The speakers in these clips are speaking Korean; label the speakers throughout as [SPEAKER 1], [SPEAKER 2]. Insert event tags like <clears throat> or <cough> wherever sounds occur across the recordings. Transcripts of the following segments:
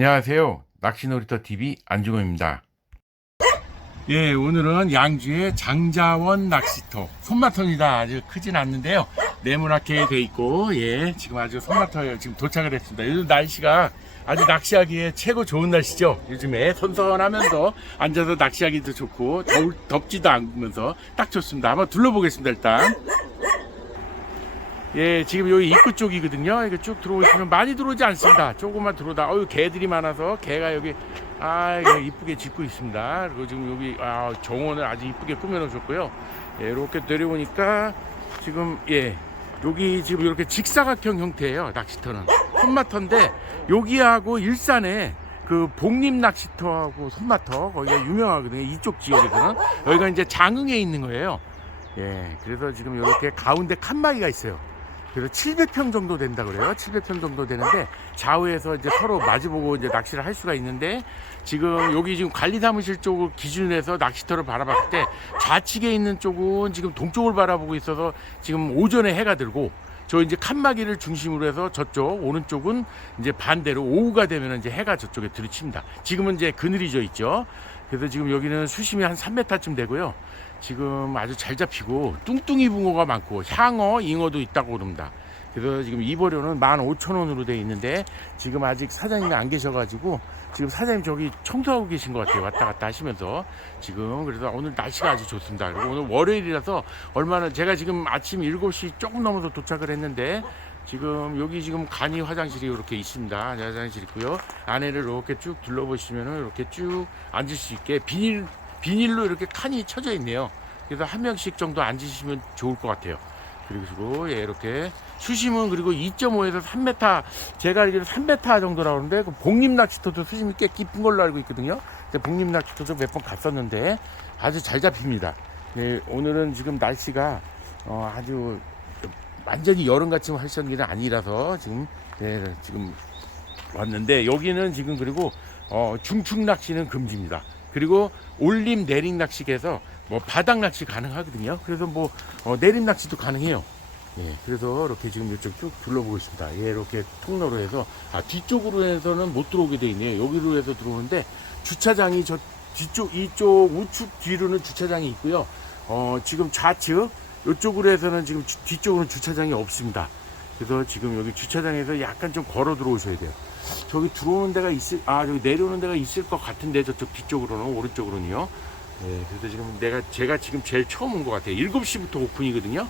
[SPEAKER 1] 안녕하세요. 낚시놀이터 TV 안중호입니다. 예, 오늘은 양주의 장자원 낚시터 손마터입니다. 아주 크진 않는데요. 네모나게 돼 있고, 예, 지금 아주 손마터에 지금 도착을 했습니다. 요즘 날씨가 아주 낚시하기에 최고 좋은 날씨죠. 요즘에 선선하면서 앉아서 낚시하기도 좋고 더울, 덥지도 않으면서 딱 좋습니다. 한번 둘러보겠습니다. 일단. 예, 지금 여기 입구 쪽이거든요. 이거 쭉 들어오시면 많이 들어오지 않습니다. 조금만 들어오다. 어유 개들이 많아서 개가 여기 아 이쁘게 짓고 있습니다. 그리고 지금 여기 아 정원을 아주 이쁘게 꾸며 놓으셨고요. 예, 이렇게 내려오니까 지금 예 여기 지금 이렇게 직사각형 형태예요. 낚시터는 손마터인데 여기하고 일산에 그 복림 낚시터하고 손마터 거기가 유명하거든요. 이쪽 지역에서는 여기가 이제 장흥에 있는 거예요. 예, 그래서 지금 이렇게 가운데 칸막이가 있어요. 그래서 700평 정도 된다 그래요. 700평 정도 되는데 좌우에서 이제 서로 마주보고 이제 낚시를 할 수가 있는데 지금 여기 지금 관리 사무실 쪽을 기준으로 해서 낚시터를 바라봤을 때 좌측에 있는 쪽은 지금 동쪽을 바라보고 있어서 지금 오전에 해가 들고 저 이제 칸막이를 중심으로 해서 저쪽 오른쪽은 이제 반대로 오후가 되면 이제 해가 저쪽에 들이칩니다. 지금은 이제 그늘이 져 있죠. 그래서 지금 여기는 수심이 한 3m쯤 되고요. 지금 아주 잘 잡히고 뚱뚱이 붕어가 많고 향어, 잉어도 있다고 그럽니다. 그래서 지금 이보료는 15,000원으로 돼 있는데 지금 아직 사장님이 안 계셔가지고 지금 사장님 저기 청소하고 계신 것 같아요. 왔다 갔다 하시면서 지금 그래서 오늘 날씨가 아주 좋습니다. 그리고 오늘 월요일이라서 얼마나 제가 지금 아침 7시 조금 넘어서 도착을 했는데 지금 여기 지금 간이 화장실이 이렇게 있습니다. 네, 화장실 있고요. 안에를 이렇게 쭉 둘러보시면은 이렇게 쭉 앉을 수 있게 비닐 비닐로 이렇게 칸이 쳐져 있네요. 그래서 한 명씩 정도 앉으시면 좋을 것 같아요. 그리고 예, 이렇게 수심은 그리고 2.5에서 3m 제가 알기로 3m 정도라고 하는데 그 복림 낚시터도 수심이 꽤 깊은 걸로 알고 있거든요. 근데 복림 낚시터도 몇 번 갔었는데 아주 잘 잡힙니다. 네, 오늘은 지금 날씨가 어, 아주 완전히 여름같이 게 아니라서 지금 네, 지금 왔는데 여기는 지금 그리고 어, 중축 낚시는 금지입니다. 그리고 올림 내림 낚시에서 뭐 바닥 낚시 가능하거든요. 그래서 뭐 어, 내림 낚시도 가능해요. 예, 그래서 이렇게 지금 이쪽 쭉 둘러보고 있습니다. 예, 이렇게 통로로 해서 아 뒤쪽으로 해서는 못 들어오게 돼 있네요. 여기로 해서 들어오는데 주차장이 저 뒤쪽 이쪽 우측 뒤로는 주차장이 있고요. 어, 지금 좌측 이쪽으로 해서는 지금 주- 뒤쪽으로는 주차장이 없습니다. 그래서 지금 여기 주차장에서 약간 좀 걸어 들어오셔야 돼요. 저기 들어오는 데가 있을, 아, 저기 내려오는 데가 있을 것 같은데, 저쪽 뒤쪽으로는, 오른쪽으로는요. 네, 그래서 지금 내가, 제가 지금 제일 처음 온 것 같아요. 7시부터 오픈이거든요.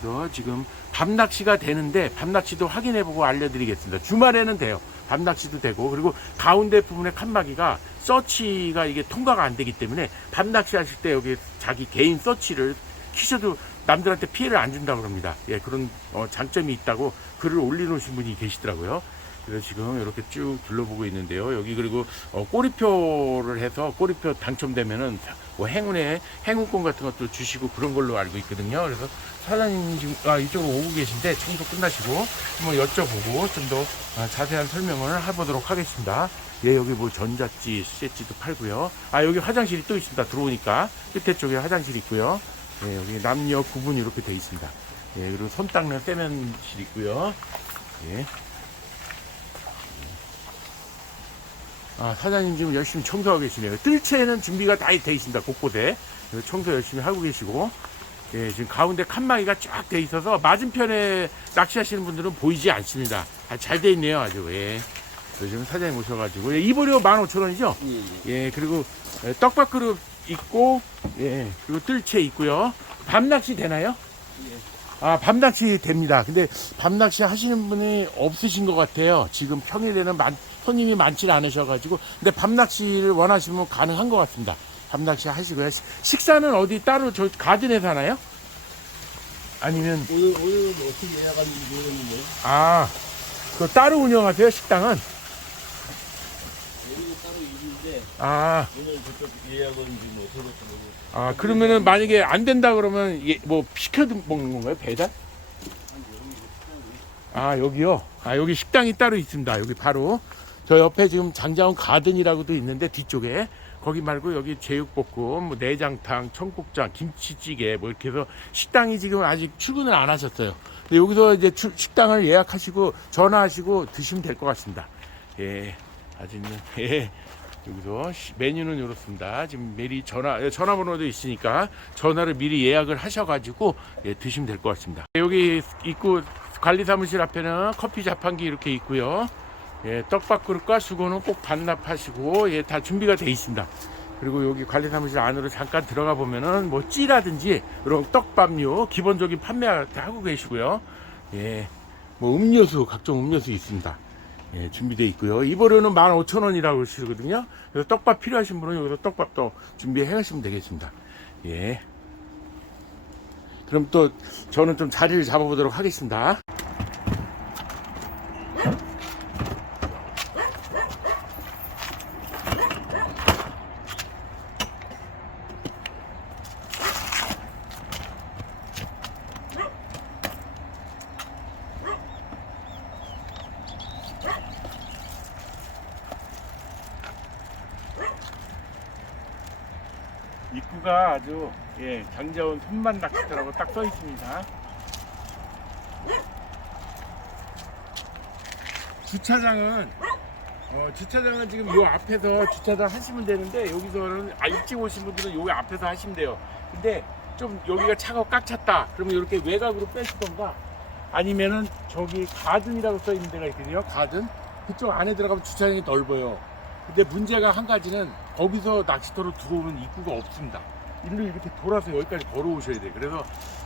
[SPEAKER 1] 그래서 지금 밤낚시가 되는데, 밤낚시도 확인해보고 알려드리겠습니다. 주말에는 돼요. 밤낚시도 되고, 그리고 가운데 부분에 칸막이가 서치가 이게 통과가 안 되기 때문에, 밤낚시 하실 때 여기 자기 개인 서치를 키셔도 남들한테 피해를 안 준다고 합니다. 예, 그런 어, 장점이 있다고 글을 올려놓으신 분이 계시더라고요. 그래서 지금 이렇게 쭉 둘러보고 있는데요. 여기 그리고 어, 꼬리표를 해서 꼬리표 당첨되면은 뭐 행운에 행운권 같은 것도 주시고 그런 걸로 알고 있거든요. 그래서 사장님 지금 아, 이쪽으로 오고 계신데 청소 끝나시고 한번 여쭤보고 좀더 아, 자세한 설명을 해보도록 하겠습니다. 예, 여기 뭐 전자찌, 수제찌도 팔고요. 아, 여기 화장실이 또 있습니다. 들어오니까 끝에 쪽에 화장실 있고요. 예, 여기 남녀 구분 이렇게 돼 있습니다. 예, 그리고 손 닦는 세면실 있고요. 예. 아, 사장님 지금 열심히 청소하고 계시네요. 뜰채는 준비가 다 돼 있습니다. 곳곳에. 청소 열심히 하고 계시고. 예, 지금 가운데 칸막이가 쫙 돼 있어서 맞은편에 낚시하시는 분들은 보이지 않습니다. 아, 잘 돼 있네요. 아주. 예. 지금 사장님 오셔가지고. 예, 이보료 15,000원이죠? 예, 그리고 예, 떡밥 그릇 있고, 예, 그리고 뜰채 있고요. 밤낚시 되나요? 아, 밤낚시 됩니다. 근데 밤낚시 하시는 분이 없으신 것 같아요. 지금 평일에는 많- 손님이 많지 않으셔가지고. 근데 밤낚시를 원하시면 가능한 것 같습니다. 밤낚시 하시고요. 시- 식사는 어디 따로 저 가든에서 하나요? 아니면,
[SPEAKER 2] 오늘 오늘은 어떻게 예약하는지 모르겠는데
[SPEAKER 1] 아, 그 따로 운영하세요, 식당은? 아,
[SPEAKER 2] 오늘 저쪽 예약은 지금 어떻게 됐고
[SPEAKER 1] 아, 그러면은 만약에 안 된다 그러면 예, 뭐 시켜 먹는 건가요? 배달? 아, 여기요? 아, 여기 식당이 따로 있습니다. 여기 바로. 저 옆에 지금 장자원 가든이라고도 있는데 뒤쪽에 거기 말고 여기 제육볶음, 뭐 내장탕, 청국장, 김치찌개 뭐 이렇게 해서 식당이 지금 아직 출근을 안 하셨어요. 근데 여기서 이제 출- 식당을 예약하시고 전화하시고 드시면 될 것 같습니다. 예. 있는 예. 여기서 시- 메뉴는 이렇습니다. 지금 미리 전화 예, 전화번호도 있으니까 전화를 미리 예약을 하셔가지고 예, 드시면 될 것 같습니다. 여기 입구 관리 사무실 앞에는 커피 자판기 이렇게 있고요. 예, 떡밥그릇과 수건은 꼭 반납하시고 예, 다 준비가 돼 있습니다. 그리고 여기 관리 사무실 안으로 잠깐 들어가 보면은 뭐 찌라든지 이런 떡밥류 기본적인 판매 하고 계시고요. 예, 뭐 음료수 각종 음료수 있습니다. 예, 준비되어 있고요. 이번에는 15,000원이라고 하시거든요. 그래서 떡밥 필요하신 분은 여기서 떡밥도 준비해 가시면 되겠습니다. 예. 그럼 또 저는 좀 자리를 잡아보도록 하겠습니다. 입구가 아주 예, 장자원 손만 낚시터라고 딱 써 있습니다. 주차장은 어, 주차장은 지금 요 앞에서 주차장 하시면 되는데 여기서는 아 일찍 오신 분들은 요 앞에서 하시면 돼요. 근데 좀 여기가 차가 꽉 찼다. 그러면 이렇게 외곽으로 빼시던가 아니면은 저기 가든이라고 써 있는 데가 있거든요. 가든 그쪽 안에 들어가면 주차장이 넓어요. 근데 문제가 한 가지는 거기서 낚시터로 들어오는 입구가 없습니다. 일로 이렇게 돌아서 여기까지 걸어오셔야 돼요. 그래서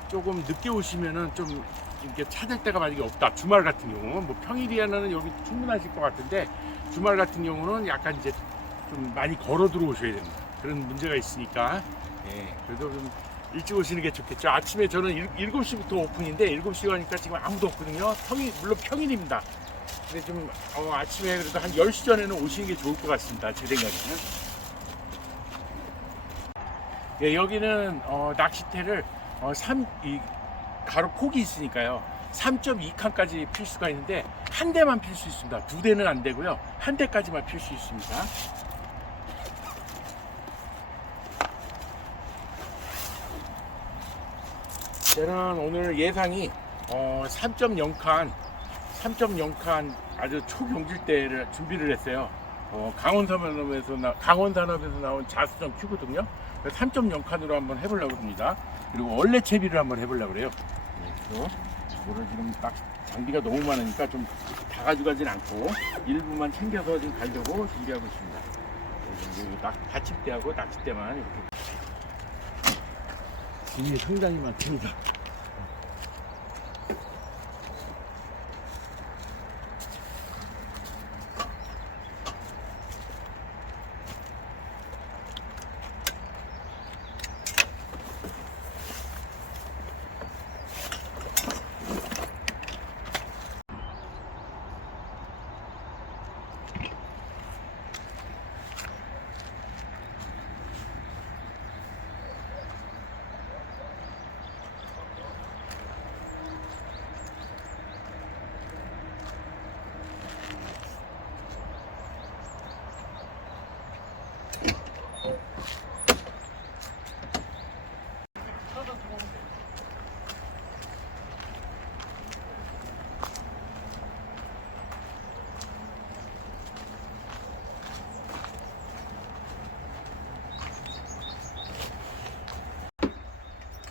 [SPEAKER 1] 조금 늦게 오시면은 좀 이렇게 찾을 데가 만약에 없다. 주말 같은 경우, 뭐 평일이야는 여기 충분하실 것 같은데 주말 같은 경우는 약간 이제 좀 많이 걸어 들어오셔야 됩니다. 그런 문제가 있으니까, 예, 그래도 좀 일찍 오시는 게 좋겠죠. 아침에 저는 일, 7시부터 오픈인데 7시 가니까 지금 아무도 없거든요. 평일, 물론 평일입니다. 근데 좀 어, 아침에 그래도 한 10시 전에는 오시는 게 좋을 것 같습니다. 제 생각에는. 예, 여기는 어, 낚싯대를 어, 3, 이 가로 폭이 있으니까요. 3.2칸까지 필 수가 있는데 한 대만 필 수 있습니다. 두 대는 안 되고요. 한 대까지만 필 수 있습니다. 저는 오늘 예상이 어, 3.0칸 3.0칸 아주 초경질대를 준비를 했어요. 어, 강원산업에서 나, 강원산업에서 나온 자수정 큐거든요. 3.0칸으로 한번 해보려고 합니다. 그리고 원래 채비를 한번 해보려고 그래요. 네, 그래서 오늘 지금 딱 장비가 너무 많으니까 좀 다 가져가진 않고 일부만 챙겨서 지금 가려고 준비하고 있습니다. 그리고 딱 받침대하고 낚싯대만 이렇게 짐이 상당히 많습니다.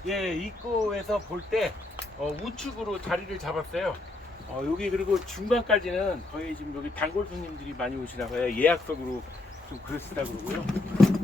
[SPEAKER 1] 예, 입구에서 볼때 어, 우측으로 자리를 잡았어요. 어, 여기 그리고 중간까지는 거의 지금 여기 단골 손님들이 많이 오시나 봐요. 예약석으로 좀 그러시다 그러고요.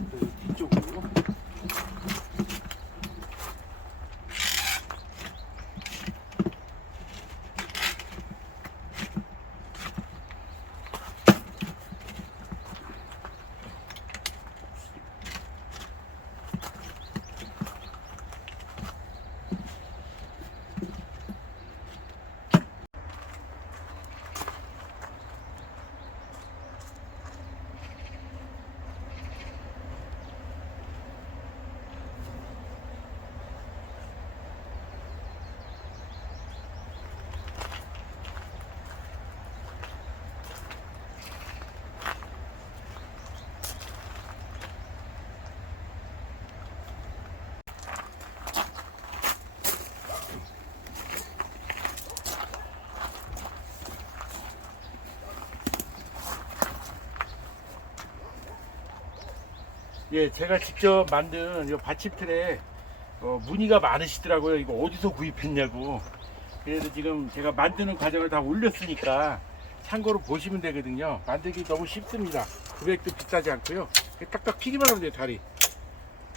[SPEAKER 1] 예, 제가 직접 만든 이 받침틀에 어, 문의가 많으시더라고요. 이거 어디서 구입했냐고. 그래서 지금 제가 만드는 과정을 다 올렸으니까 참고로 보시면 되거든요. 만들기 너무 쉽습니다. 금액도 비싸지 않고요. 딱딱 피기만 하면 돼요, 다리.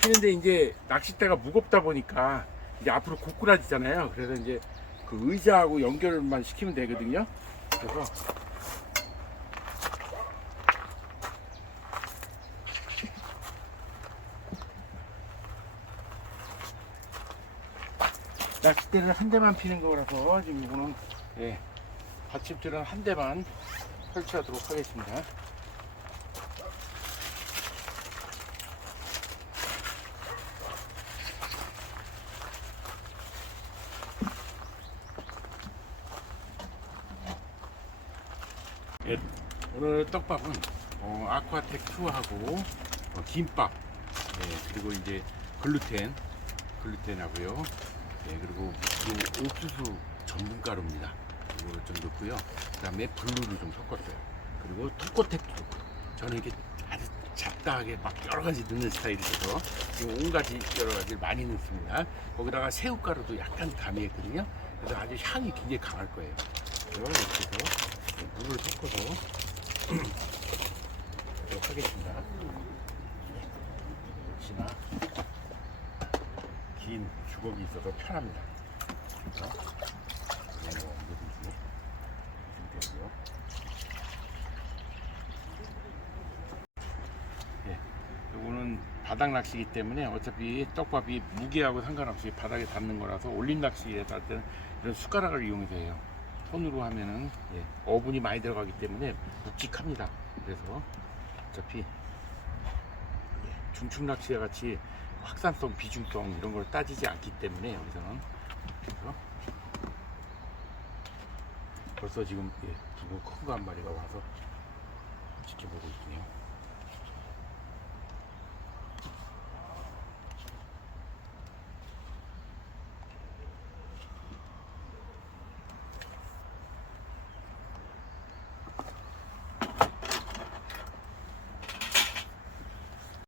[SPEAKER 1] 피는데 이제 낚싯대가 무겁다 보니까 이제 앞으로 고꾸라지잖아요. 그래서 이제 그 의자하고 연결만 시키면 되거든요. 그래서 낚싯대는 한 대만 피는 거라서 지금 이거는 예, 받침줄은 한 대만 설치하도록 하겠습니다. 예, 오늘 떡밥은 어, 아쿠아텍 2하고 어, 김밥 예, 그리고 이제 글루텐 글루텐하고요. 예, 그리고 이 옥수수 전분 가루입니다. 이거를 좀 넣고요. 그 다음에 블루를 좀 섞었어요. 그리고 토코텍도 넣고 저는 이렇게 아주 잡다하게 막 여러 가지 넣는 스타일이라서 지금 온 가지 여러 가지를 많이 넣습니다. 거기다가 새우가루도 약간 가미했거든요. 그래서 아주 향이 굉장히 강할 거예요. 이렇게 해서 물을 섞어서 <clears throat> 하겠습니다. 역시나 긴 주걱이 있어서 편합니다. 상태고요. 예, 바닥 낚시기 때문에 어차피 떡밥이 무게하고 상관없이 바닥에 닿는 거라서 올린 낚시에 닿을 때는 이런 숟가락을 이용해서 해요. 손으로 하면은 예, 어분이 많이 들어가기 때문에 묵직합니다. 그래서 어차피 예, 중축 낚시와 같이 확산성, 비중성 이런 걸 따지지 않기 때문에 여기서는 그래서 벌써 지금 예, 두고 큰거한 마리가 와서 지켜보고 있네요.